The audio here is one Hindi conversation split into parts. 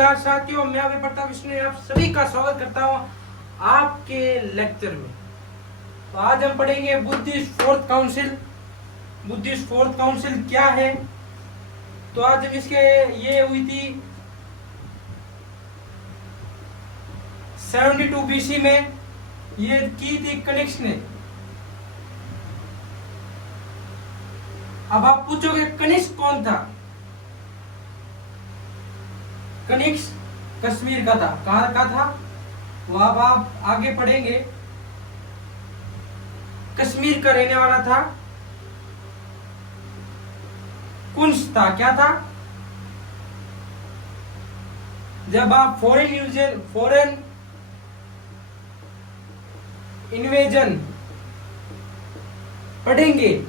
नमस्कार साथियों, मैं अभी प्रताप विष्णु आप सभी का स्वागत करता हूं आपके लेक्चर में। तो आज हम पढ़ेंगे Buddhist fourth council. Buddhist fourth council क्या है? तो आज जब इसके ये हुई थी 72 BC में, ये की थी कनिष्क ने। अब आप पूछोगे कनिष्क कौन था? कनिष्क कश्मीर का था। कहाँ का था वो अब आप आगे पढ़ेंगे। कश्मीर का रहने वाला था। कुंश था। क्या था? जब आप फॉरेन इन्वेजन पढ़ेंगे,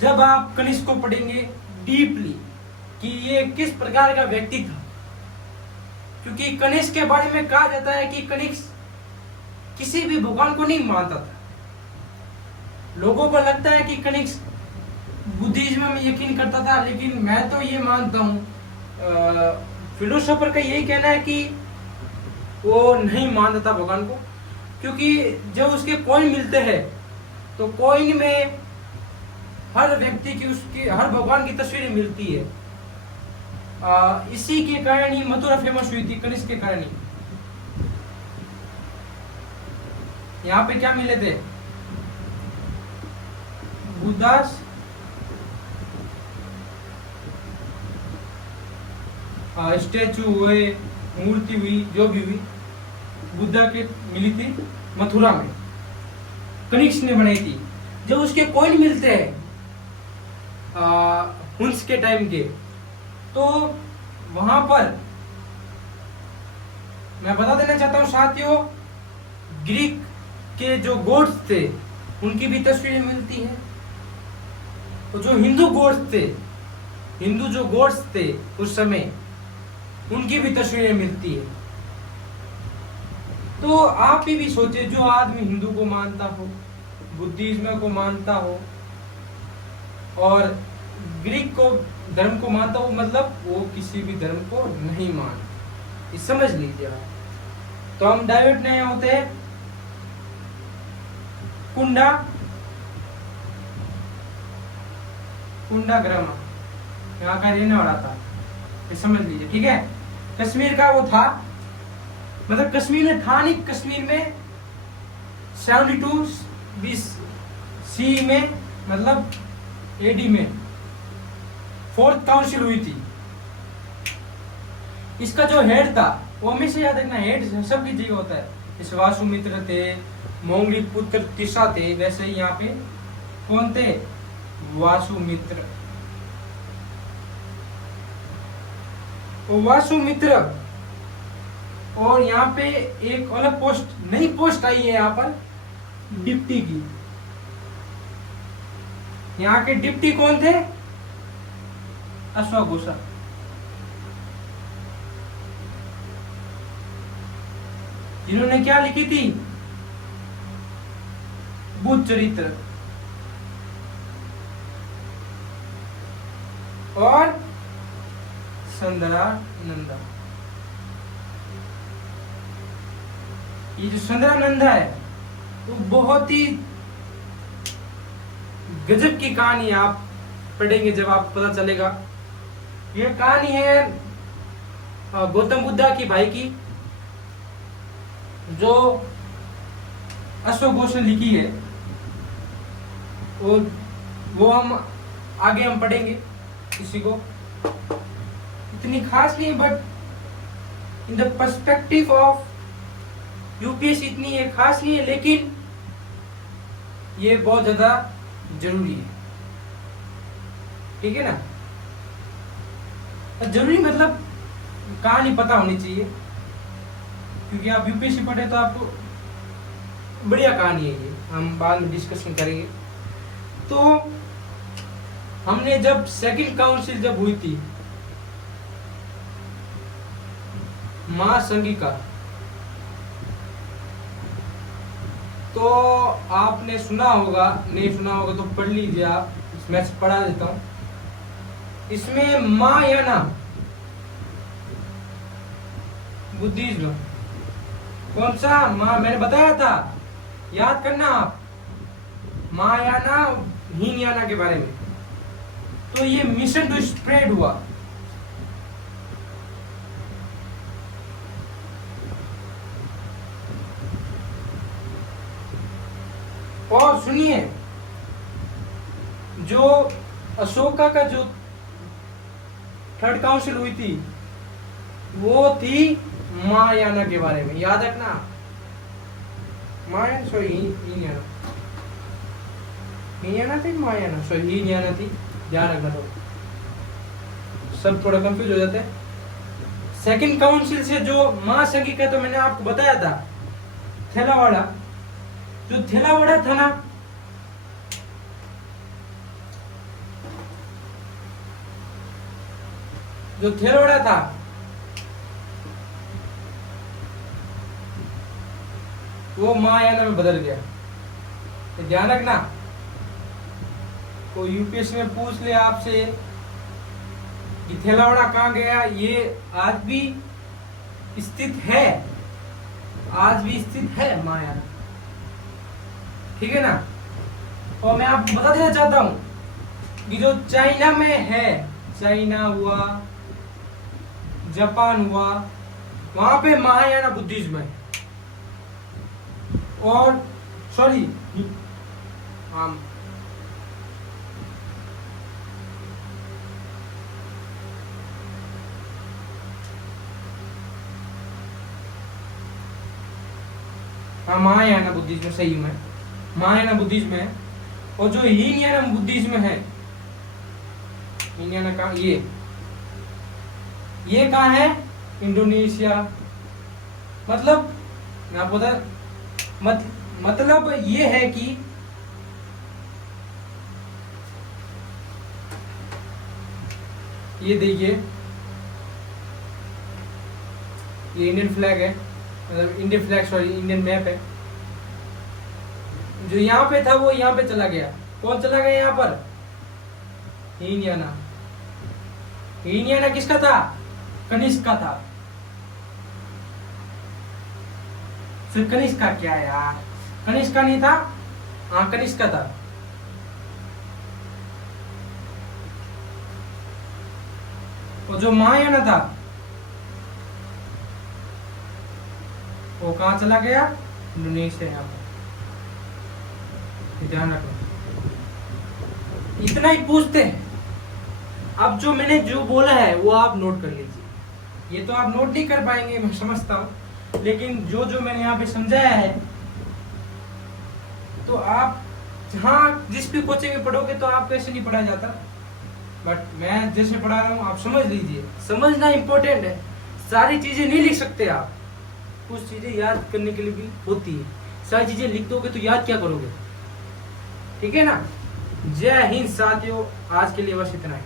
जब आप कनिष्क को पढ़ेंगे डीपली कि ये किस प्रकार का व्यक्ति था, क्योंकि कनिष्क के बारे में कहा जाता है कि कनिष्क किसी भी भगवान को नहीं मानता था। लोगों को लगता है कि कनिष्क बुद्धिज्म में यकीन करता था, लेकिन मैं तो ये मानता हूँ, फिलोसोफर का यही कहना है कि वो नहीं मानता था भगवान को, क्योंकि जब उसके कॉइन मिलते हैं तो कॉइन में हर व्यक्ति की, उसकी हर भगवान की तस्वीरें मिलती है। इसी के कारण ही मथुरा फेमस हुई थी, कनिष्क के कारण ही। यहाँ पे क्या मिले थे? बुद्धास स्टैचू हुए, मूर्ति हुई, जो भी हुई बुद्धा के मिली थी मथुरा में, कनिष्क ने बनाई थी। जब उसके कॉइन मिलते हैं हुंस के टाइम के, तो वहां पर मैं बता देना चाहता हूं साथियों, ग्रीक के जो गॉड्स थे उनकी भी तस्वीरें मिलती है। तो जो हिंदू गॉड्स थे, हिंदू जो गॉड्स थे उस समय, उनकी भी तस्वीरें मिलती है। तो आप ही भी सोचे, जो आदमी हिंदू को मानता हो, बुद्धिज्म को मानता हो और ग्रीक को धर्म को मानता हो, मतलब वो किसी भी धर्म को नहीं मानता, समझ लीजिए आप। तो हम डाइवर्ट नहीं होते हैं। कुंडा ग्रामा यहाँ का रहने वाला था, ये समझ लीजिए, ठीक है। कश्मीर का वो था, मतलब कश्मीर में था नहीं, कश्मीर में 72 BC में, मतलब AD में फोर्थ काउंसिल हुई थी। इसका जो हेड था, वो हमेशा याद रखना, हेड सबकी जगह होता है। जैसे वासुमित्र थे, मोंगली पुत्र तिसा थे, वैसे ही यहाँ पे कौन थे? वासुमित्र। वासुमित्र। और यहाँ पे एक अलग पोस्ट, नई पोस्ट आई है यहाँ पर, डिप्टी की। यहाँ के डिप्टी कौन थे? अश्वघोषा। जिन्होंने क्या लिखी थी? बुद्ध चरित्र और संदरानंदा। ये जो संदरानंदा है वो बहुत ही गजब की कहानी है। आप पढ़ेंगे जब आप पता चलेगा। ये कहानी है गौतम बुद्धा की भाई की, जो अश्वघोष ने लिखी है। वो हम आगे हम पढ़ेंगे किसी को, इतनी खास नहीं, but in the perspective of UPSC इतनी ये खास नहीं है, लेकिन ये बहुत ज्यादा जरूरी है, ठीक है ना। जरूरी मतलब कहानी पता होनी चाहिए, क्योंकि आप UPSC पढ़े तो आपको बढ़िया कहानी है ये, हम बाद में डिस्कशन करेंगे। तो हमने जब सेकंड काउंसिल जब हुई थी, महासंघिका, तो आपने सुना होगा, नहीं सुना होगा तो पढ़ लीजिए आप, मैं पढ़ा देता हूं। इसमें महायाना बुद्धिज्म। कौन सा? मैंने बताया था, याद करना आप, महायाना हीनयाना के बारे में। तो ये मिशन टू स्प्रेड हुआ। और सुनिए, जो अशोका का जो थर्ड काउंसिल हुई थी वो थी महायाना के बारे में, याद रखना। महायाना सॉरी हीनयाना, हीनयाना थी महायाना, सॉरी हीनयाना थी, ध्यान रखना। तो सब थोड़ा कंफ्यूज हो जाते हैं। सेकंड काउंसिल से जो महासंघी का, तो मैंने आपको बताया था थेलावाड़ा, जो थेलावाड़ा था ना, जो थेलावाड़ा था वो महायाना में बदल गया। तो ध्यान रखना, को यूपीएससी में पूछ ले आपसे कि थेलावाड़ा कहाँ गया, ये आज भी स्थित है, आज भी स्थित है महायाना, ठीक है ना। और मैं आपको बता देना चाहता हूं कि जो चाइना में है, चाइना हुआ, जापान हुआ, वहां पे महायाना बुद्धिज्म है। और सॉरी हाँ, महायाना बुद्धिज्म सही में, महायाना बुद्धिज्म है। और जो हीनयाना बुद्धिज्म है, हीनयाना का ये कहाँ है? इंडोनेशिया। मतलब मैं आपको बता, मतलब ये है कि ये देखिए, ये इंडियन फ्लैग है, मतलब Indian flag sorry Indian map है। जो यहाँ पे था वो यहाँ पे चला गया। कौन चला गया यहाँ पर? हीनयाना। हीनयाना किसका था? कनिष्क का था। सिर्फ कनिष्क का क्या है यार, कनिष्क का नहीं था, हाँ कनिष्क का था। और जो महायाना था वो कहाँ चला गया? इंडोनेशिया। यहाँ पर ध्यान रखो, इतना ही पूछते हैं। अब जो मैंने जो बोला है वो आप नोट कर लीजिए। ये तो आप नोट नहीं कर पाएंगे, मैं समझता हूँ, लेकिन जो जो मैंने यहाँ पे समझाया है, तो आप जहाँ जिस भी कोचिंग में पढ़ोगे तो आपको ऐसे नहीं पढ़ाया जाता, बट मैं जैसे पढ़ा रहा हूँ आप समझ लीजिए। समझना इंपॉर्टेंट है, सारी चीजें नहीं लिख सकते आप, कुछ चीजें याद करने के लिए भी होती है। सारी चीजें लिख दोगे तो याद क्या करोगे, ठीक है ना। जय हिंद साथियों, आज के लिए बस इतना ही।